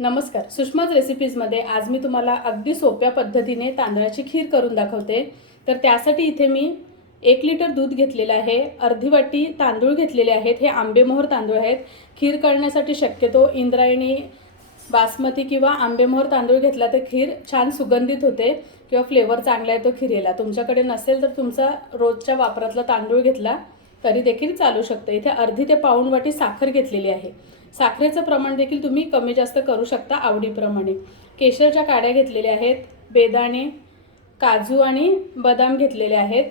नमस्कार. सुषमाज रेसिपीजमध्ये आज मी तुम्हाला अगदी सोप्या पद्धतीने तांदळाची खीर करून दाखवते. तर त्यासाठी इथे मी एक लिटर दूध घेतलेलं आहे. अर्धी वाटी तांदूळ घेतलेले आहेत. हे आंबेमोहर तांदूळ आहेत. खीर करण्यासाठी शक्यतो इंद्रायणी बासमती किंवा आंबेमोहर तांदूळ घेतला तर खीर छान सुगंधित होते किंवा फ्लेवर चांगला येतो खिरेला. तुमच्याकडे नसेल तर तुमचा रोजच्या वापरातला तांदूळ घेतला तरी देखील चालू शकतं. इथे अर्धी ते पाऊण वाटी साखर घेतलेली आहे. साखरेचं प्रमाण देखील तुम्ही कमी जास्त करू शकता आवडीप्रमाणे. केशरच्या काड्या घेतलेल्या आहेत बेदाणे काजू आणि बदाम घेतलेले आहेत.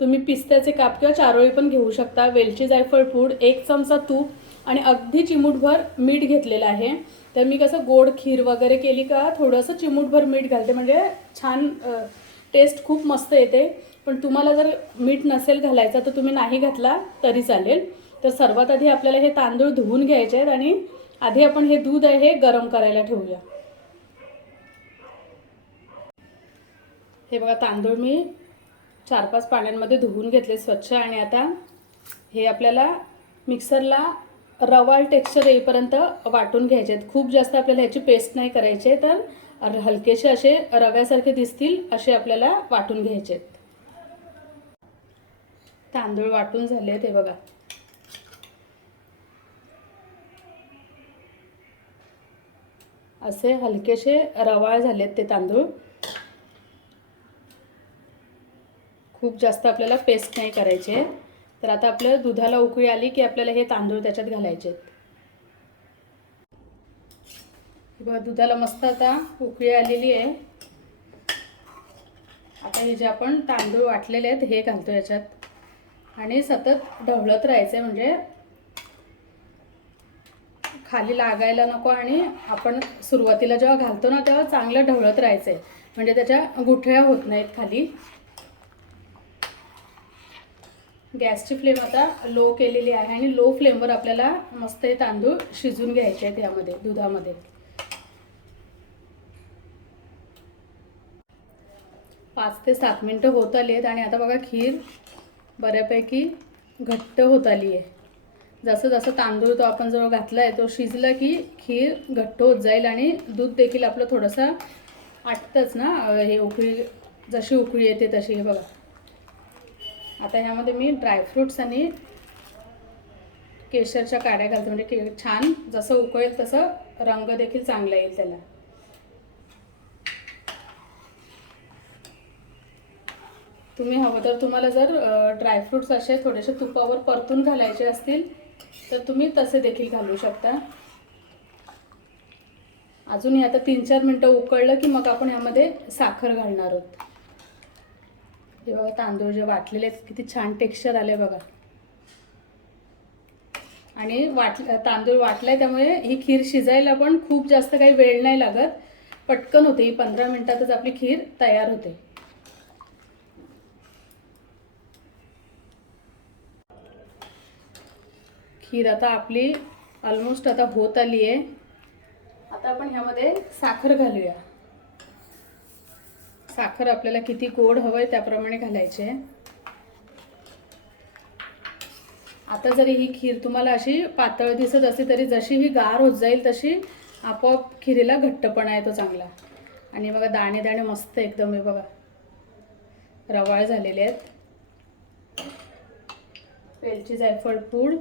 तुम्ही पिस्त्याचे काप किंवा चारोळी पण घेऊ शकता. वेलची जायफळ पूड एक चमचा तूप आणि अगदी चिमूटभर मीठ घेतलेलं आहे. तर मी कसं गोड खीर वगैरे केली का थोडंसं चिमूटभर मीठ घालते. म्हणजे छान टेस्ट खूप मस्त येते. पण तुम्हाला जर मीठ नसेल घालायचं तर तुम्ही नाही घातला तरी चालेल. तर सर्वात आधी आपल्याला हे तांदूळ धुवून घ्यायचे आहेत आणि आधी आपण हे दूध आहे हे गरम करायला ठेवूया. हे बघा तांदूळ मी चार पाच पाण्यांमध्ये धुवून घेतले स्वच्छ आणि आता हे आपल्याला मिक्सरला रवाळ टेक्स्चर येईपर्यंत वाटून घ्यायचे आहेत. खूप जास्त आपल्याला ह्याची पेस्ट नाही करायची तर हलकेसे असे रव्यासारखे दिसतील असे आपल्याला वाटून घ्यायचे आहेत. तांदूळ वाटून झाले ते बघा. असे हलकेसे रवाळ झालेत ते तांदूळ. खूप जास्त आपल्याला पेस्ट नाही करायचे. तर आता आपलं दुधाला उकळी आली की आपल्याला हे तांदूळ त्याच्यात घालायचे आहेत बघा दुधाला मस्त आता उकळी आलेली आहे. आता हे जे आपण तांदूळ वाटलेले आहेत हे घालतो याच्यात. आणि सतत ढवळत राहायचं म्हणजे खाली लागायला नको आणि आपण सुरुवातीला जेव्हा घालतो ना तेव्हा चांगलं ढवळत राहायचं आहे म्हणजे त्याच्या गुठळ्या होत नाहीत खाली. गॅसची फ्लेम आता लो केलेली आहे आणि लो फ्लेमवर आपल्याला मस्त हे तांदूळ शिजून घ्यायचे आहेत यामध्ये दुधामध्ये. पाच ते सात मिनटं होत आली आहेत आणि आता बघा खीर बऱ्यापैकी घट्ट होत आली आहे जसं जसं तांदूळ तो आपण जो घातला आहे तो शिजला की खीर घट्ट होत जाईल आणि दूध देखील आपलं थोडंसं आटतंच ना हे उकळी जशी उकळी येते तशी हे बघा. आता ह्यामध्ये मी ड्रायफ्रूट्स आणि केशरच्या काड्या घालते म्हणजे के छान जसं उकळेल तसं रंग देखील चांगला येईल त्याला. तुम्ही हवं तर तुम्हाला जर ड्रायफ्रूट्स असे थोडेसे तुपावर परतून घालायचे असतील तर तुम्ही तसे देखील घालू शकता. अजूनही आता तीन चार मिनटं उकळलं की मग आपण ह्यामध्ये साखर घालणार आहोत. हे बघा तांदूळ जे वाटलेले आहेत किती छान टेक्स्चर आले बघा. आणि वाट तांदूळ वाटलाय त्यामुळे ही खीर शिजायला पण खूप जास्त काही वेळ नाही लागत. पटकन होते ही पंधरा मिनटातच आपली खीर तयार होते. खीर आता आपली ऑलमोस्ट आता होत आली आहे आता आपण ह्यामध्ये साखर घालूया. साखर आपल्याला किती गोड हवं आहे त्याप्रमाणे घालायचे. आता जरी ही खीर तुम्हाला अशी पातळ दिसत असली तरी जशी ही गार होत जाईल तशी आपोआप खिरीला घट्टपणा येतो चांगला. आणि बघा दाणे दाणे मस्त एकदम हे बघा. रवाळ झालेले आहेत. वेलची जायफळ पूड.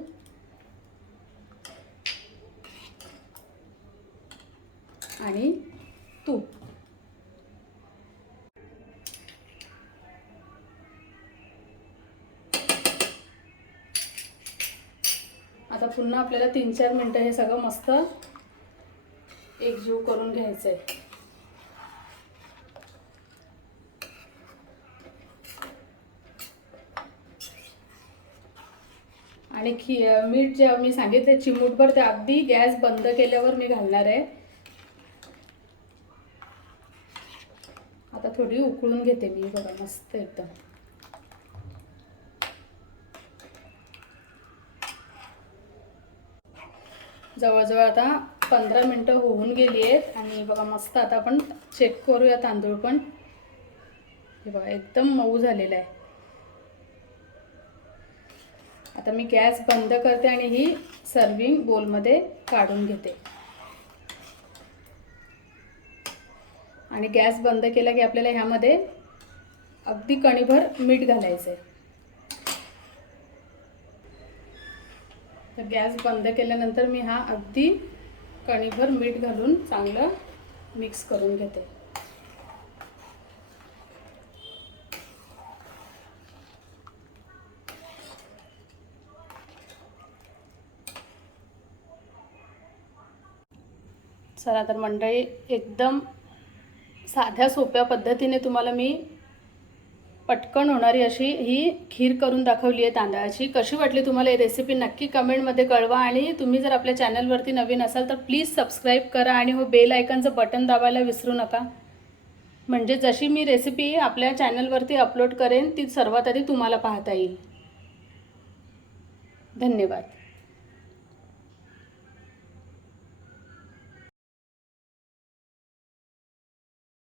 आणि तूप आता पुन्हा आपल्याला तीन चार मिनटं हे सगळं मस्त एकजीव करून घ्यायचं आहे आणि खी मीठ जे मी सांगितलं चिमूटभर ते अगदी गॅस बंद केल्यावर मी घालणार आहे. आता थोडी उकळून घेते मी बघा मस्त एकदम. जवळजवळ आता पंधरा मिनटं होऊन गेली आहेत आणि बघा मस्त आता आपण चेक करूया तांदूळ पण. हे बघा एकदम मऊ झालेला आहे. आता मी गॅस बंद करते आणि ही सर्विंग बोलमध्ये काढून घेते. आणि गॅस बंद केला की आपल्याला ह्यामध्ये अगदी कणीभर मीठ घालायचं आहे तर गॅस बंद केल्यानंतर मी हा अगदी कणीभर मीठ घालून चांगलं मिक्स करून घेते. चला तर मंडळी एकदम साध्या सोप्या पद्धतीने तुम्हाला मी पटकन होणारी अशी ही खीर करून दाखवली आहे तांदळाची. कशी वाटली तुम्हाला ही रेसिपी नक्की कमेंटमध्ये कळवा आणि तुम्ही जर आपल्या चॅनलवरती नवीन असाल तर प्लीज सबस्क्राईब करा आणि हो बेल आयकनचं बटन दाबायला विसरू नका. म्हणजे जशी मी रेसिपी आपल्या चॅनलवरती अपलोड करेन ती सर्वात आधी तुम्हाला पाहता येईल. धन्यवाद.